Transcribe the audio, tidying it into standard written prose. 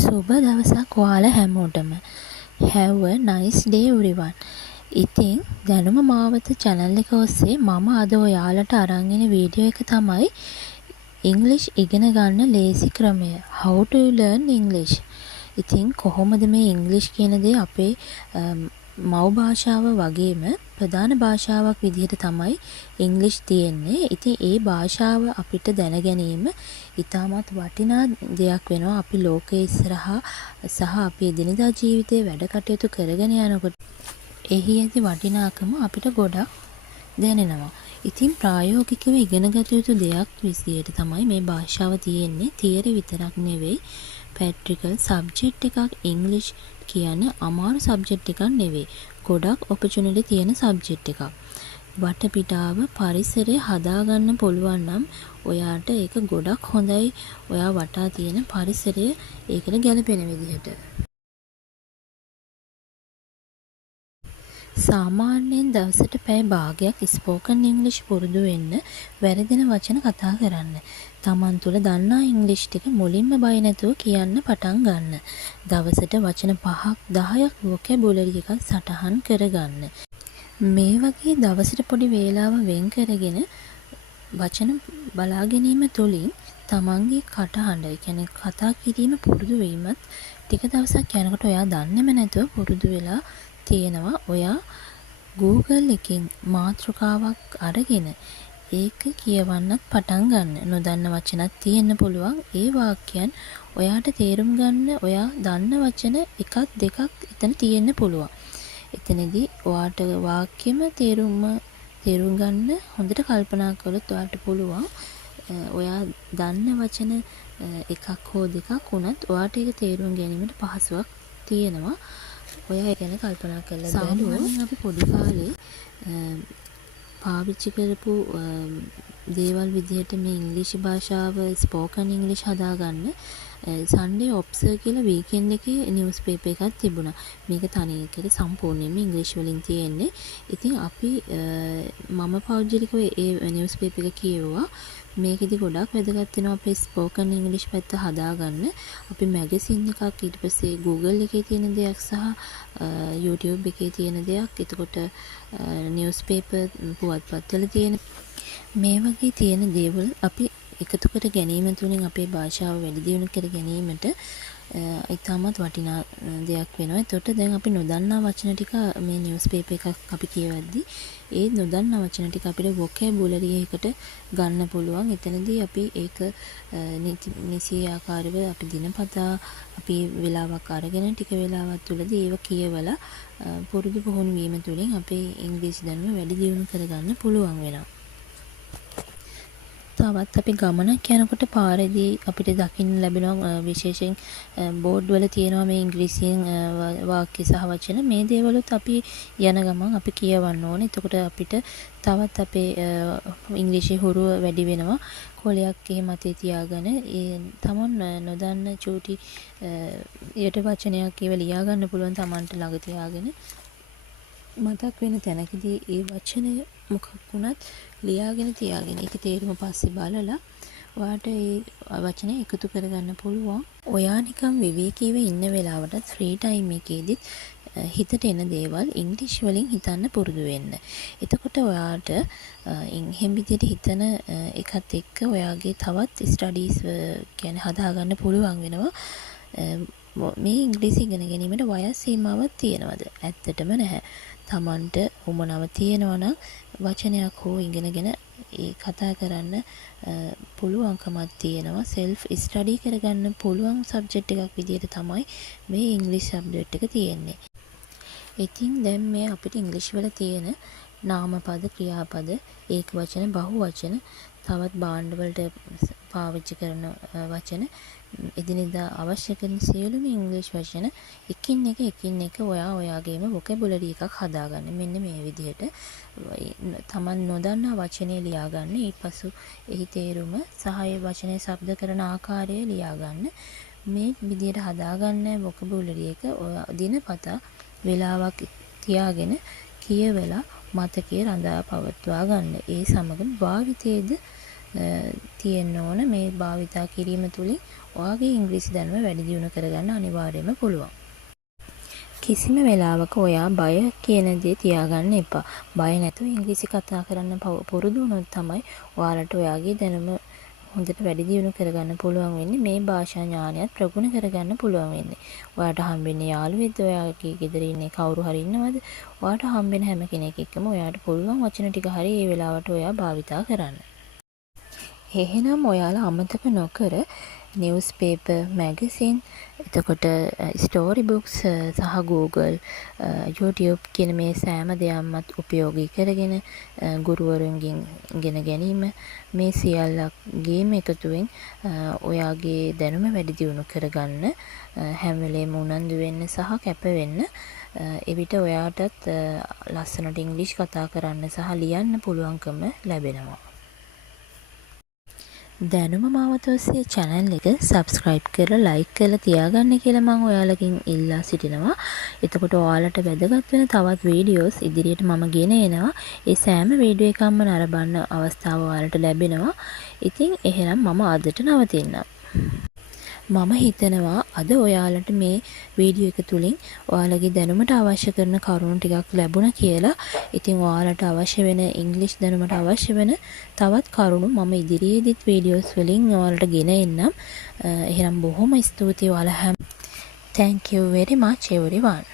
සුබ දවසක් ඔයාලා හැමෝටම. Have a nice day everyone. ඉතින් දැනුම මාවත channel එක ඔස්සේ මම අද ඔයාලට අරන් එන වීඩියෝ එක තමයි English ඉගෙන ගන්න ලේසි ක්‍රමය. How to learn English. ඉතින් කොහොමද මේ English කියන දේ අපේ මව් භාෂාව වගේම ප්‍රධාන භාෂාවක් විදිහට තමයි English තියෙන්නේ. ඉතින් ඒ භාෂාව අපිට දැන ගැනීම ඉතාමත් වටිනා දෙයක් වෙනවා අපි ලෝකයේ ඉස්සරහා සහ අපි එදිනදා ජීවිතේ වැඩ කටයුතු කරගෙන යනකොට එහි ඇති වටිනාකම අපිට ගොඩක් දැනෙනවා. ඉතින් ප්‍රායෝගිකව ඉගෙන ගත යුතු දෙයක් විදිහට තමයි මේ භාෂාව තියෙන්නේ. තියරි විතරක් නෙවෙයි ප්‍රැක්ටිකල් සබ්ජෙක්ට් එකක්. ඉංග්‍රීසි කියන්නේ අමාරු සබ්ජෙක්ට් එකක් නෙවෙයි. ගොඩක් ඔපචුනිටි තියෙන සබ්ජෙක්ට් එකක්. වටපිටාව පරිසරය හදාගන්න පුළුවන් නම් ඔයාට ඒක ගොඩක් හොඳයි. ඔයා වටා තියෙන පරිසරය ඒකට ගැලපෙන විදිහට. සාමාන්‍යයෙන් දවසට පැය භාගයක් ස්පෝකන් ඉංග්‍රීසි පුරුදු වෙන්න වැරදෙන වචන කතා කරන්න. තමන් තුළ දන්නා ඉංග්‍රීසි ටික මුලින්ම බය නැතුව කියන්න පටන් ගන්න. දවසට වචන 5ක් 10ක් වොකැබුලරි එකක් සටහන් කරගන්න. මේ වගේ දවසට පොඩි වේලාව වෙන් කරගෙන වචන බලා ගැනීම තුළින් තමන්ගේ කටහඬ, ඒ කියන්නේ කතා කිරීම පුරුදු වීමත් ටික දවසක් යනකොට ඔයා දන්නේම නැතුව පුරුදු වෙලා තියෙනවා. ඔයා Google එකෙන් මාතෘකාවක් අරගෙන ඒක කියවන්නත් පටන් ගන්න. නොදන්න වචනත් තියෙන්න පුළුවන්. ඒ වාක්‍යයන් ඔයාට තේරුම් ගන්න ඔයා දන්න වචන එකක් දෙකක් එතන තියෙන්න පුළුවන්. එතනදී ඔයාට වාක්‍යෙම තේරුම් ගන්න හොඳට කල්පනා කරොත් ඔයාට පුළුවන් ඔයා දන්න වචන එකක් හෝ දෙකක් වුණත් ඔයාට ඒක තේරුම් ගැනීමට පහසුවක් තියෙනවා. ඔයා ඒ ගැන කල්පනා කරලා බලුවොත් අපි පොඩි කාලේ පාවිච්චි කරපු දේවල් විදිහට මේ ඉංග්‍රීසි භාෂාව ස්පෝකන් ඉංග්‍රීසි හදාගන්න සන්ඩේ ඔබ්සර් කියලා වීකෙන්ඩ් එකේ නිවුස් පේපර් එකක් තිබුණා. මේක තනියකට සම්පූර්ණයෙන්ම ඉංග්‍රීසි වලින් තියෙන්නේ. ඉතින් අපි මම පෞද්ගලිකව ඒ නිවුස් පේපර් එක කියෙව්වා. මේකෙදි ගොඩක් වැදගත් වෙනවා අපේ ස්පෝකන් ඉංග්‍රීසි පැත්ත හදාගන්න. අපි මැගසින් එකක්, ඊට පස්සේ Google එකේ තියෙන දෙයක් සහ YouTube එකේ තියෙන දෙයක්, එතකොට නිවුස් පේපර් පුවත්පත්වල තියෙන මේ වගේ තියෙන දේවල් අපි එකතු කර ගැනීම තුළින් අපේ භාෂාව වැඩි දියුණු කර ගැනීමට ඉතාමත් වටිනා දෙයක් වෙනවා. එතකොට දැන් අපි නොදන්නා වචන ටික මේ නිවුස් පේපර් එකක් අපි කියවද්දී ඒ නොදන්නා වචන ටික අපිට වොකැබුලරි එකකට ගන්න පුළුවන්. එතනදී අපි ඒක නිසි ආකාරව අපි දිනපතා අපි වෙලාවක් අරගෙන ටික වෙලාවක් තුළදී ඒව කියවලා පුරුදු පුහුණු වීම තුළින් අපේ ඉංග්‍රීසි දැනුම වැඩි දියුණු කරගන්න පුළුවන් වෙනවා. තවත් අපි ගමනක් යනකොට පාරේදී අපිට දකින්න ලැබෙනවා විශේෂයෙන් බෝඩ් වල තියෙනවා මේ ඉංග්‍රීසියෙන් වාක්‍ය සහ වචන. මේ දේවලුත් අපි යන ගමන් අපි කියවන්න ඕනේ. එතකොට අපිට තවත් අපේ ඉංග්‍රීසි හුරුව වැඩි වෙනවා. කොලයක් එහෙම අතේ තියාගෙන තමන් නොදන්න චූටි යට වචනයක් ඒව ලියා ගන්න පුළුවන් තමන්ට ළඟ තියාගෙන. මතක් වෙන තැනකදී ඒ වචනය මොකක් වුණත් ලියාගෙන තියාගෙන ඒක තේරුම පස්සේ බලලා ඔයාට ඒ වචනේ එකතු කරගන්න පුළුවන්. ඔයා නිකන් විවේකීව ඉන්න වෙලාවට ෆ්‍රී ටයිම් එකේදීත් හිතට එන දේවල් ඉංග්‍රීසි වලින් හිතන්න පුරුදු වෙන්න. එතකොට ඔයාට එහෙම විදිහට හිතන එකත් එක්ක ඔයාගේ තවත් ස්ටඩීස් කියන්නේ හදාගන්න පුළුවන් වෙනවා. මේ ඉංග්‍රීසි ඉගෙන ගැනීමට වයස් සීමාවක් තියෙනවද? ඇත්තටම නැහැ. තමන්ට උමනාව තියෙනවා නම් වචනයක් හෝ ඉගෙනගෙන ඒ කතා කරන්න පුළුවන්කමක් තියෙනවා. සෙල්ෆ් ස්ටඩි කරගන්න පුළුවන් සබ්ජෙක්ට් එකක් විදිහට තමයි මේ ඉංග්‍රීසි සබ්ජෙක්ට් එක තියෙන්නේ. ඉතින් දැන් මේ අපිට ඉංග්‍රීසි වල තියෙන නාමපද, ක්‍රියාපද, ඒක වචන, බහු වචන, තවත් භාණ්ඩ වලට පාවිච්චි කරන වචන, එදිනෙදා අවශ්‍ය කරන සියලුම ඉංග්‍රීසි වචන එකින් එක ඔයා ඔයාගේම වොකැබුලරි එකක් හදාගන්න. මෙන්න මේ විදිහට තමන් නොදන්නා වචනේ ලියාගන්න. ඊපසු එහි තේරුම සහ ඒ වචනේ ශබ්ද කරන ආකාරය ලියාගන්න. මේ විදිහට හදාගන්න වොකැබුලරි එක ඔයා දිනපතා වෙලාවක් තියාගෙන කියවලා මතකයේ රඳා පවත්වා ගන්න. ඒ සමගම භාවිතයේද තියෙන්න ඕන. මේ භාවිතා කිරීම තුළින් ඔයාගේ ඉංග්‍රීසි දැනුම වැඩි දියුණු කරගන්න අනිවාර්යයෙන්ම පුළුවන්. කිසිම වෙලාවක ඔයා බය කියන දේ තියාගන්න එපා. බය නැතුව ඉංග්‍රීසි කතා කරන්න පුරුදු වුණොත් තමයි ඔයාලට ඔයාගේ දැනුම හොඳට වැඩි දියුණු කරගන්න පුළුවන් වෙන්නේ. මේ භාෂා ඥානයත් ප්‍රගුණ කරගන්න පුළුවන් වෙන්නේ. ඔයාට හම්බෙන්නේ යාළුවෙක්ද? ඔයාගේ ගෙදර ඉන්නේ කවුරු හරි ඉන්නවද? ඔයාට හම්බෙන හැම කෙනෙක් එක්කම ඔයාට පුළුවන් වචන ටික හරි ඒ වෙලාවට ඔයා භාවිතා කරන්න. එහෙනම් ඔයාලා අමතක නොකර නිවුස් පේපර්, මැගසින්, එතකොට ස්ටෝරි බුක්ස් සහ Google, YouTube කියන මේ සෑම දෙයක්මත් උපයෝගී කරගෙන ගුරුවරුන්ගෙන් ඉගෙන ගැනීම මේ සියල්ලකගේම එකතුවෙන් ඔයාගේ දැනුම වැඩි දියුණු කරගන්න හැම වෙලේම උනන්දු වෙන්න සහ කැප වෙන්න. එවිට ඔයාටත් ලස්සනට ඉංග්‍රීසි කතා කරන්න සහ ලියන්න පුළුවන්කම ලැබෙනවා. දැනුම මාවත ඔස්සේ channel එක subscribe කරලා like කරලා තියාගන්න කියලා මම ඔයාලකින් ඉල්ලා සිටිනවා. එතකොට ඔයාලට වැදගත් වෙන තවත් වීඩියෝස් ඉදිරියට මම ගෙන එනවා. ඒ සෑම වීඩියෝ එකක්ම නරඹන්න අවස්ථාව ඔයාලට ලැබෙනවා. ඉතින් එහෙනම් මම අදට නවතින්නම්. මම හිතනවා අද ඔයාලට මේ වීඩියෝ එක තුලින් ඔයාලගේ දැනුමට අවශ්‍ය කරන කරුණු ටිකක් ලැබුණා කියලා. ඉතින් ඔයාලට අවශ්‍ය වෙන ඉංග්‍රීසි දැනුමට අවශ්‍ය වෙන තවත් කරුණු මම ඉදිරියේදීත් වීඩියෝස් වලින් ඔයාලට ගෙන එන්නම්. එහෙනම් බොහොම ස්තුතියි ඔයාලා හැම. Thank you very much everyone.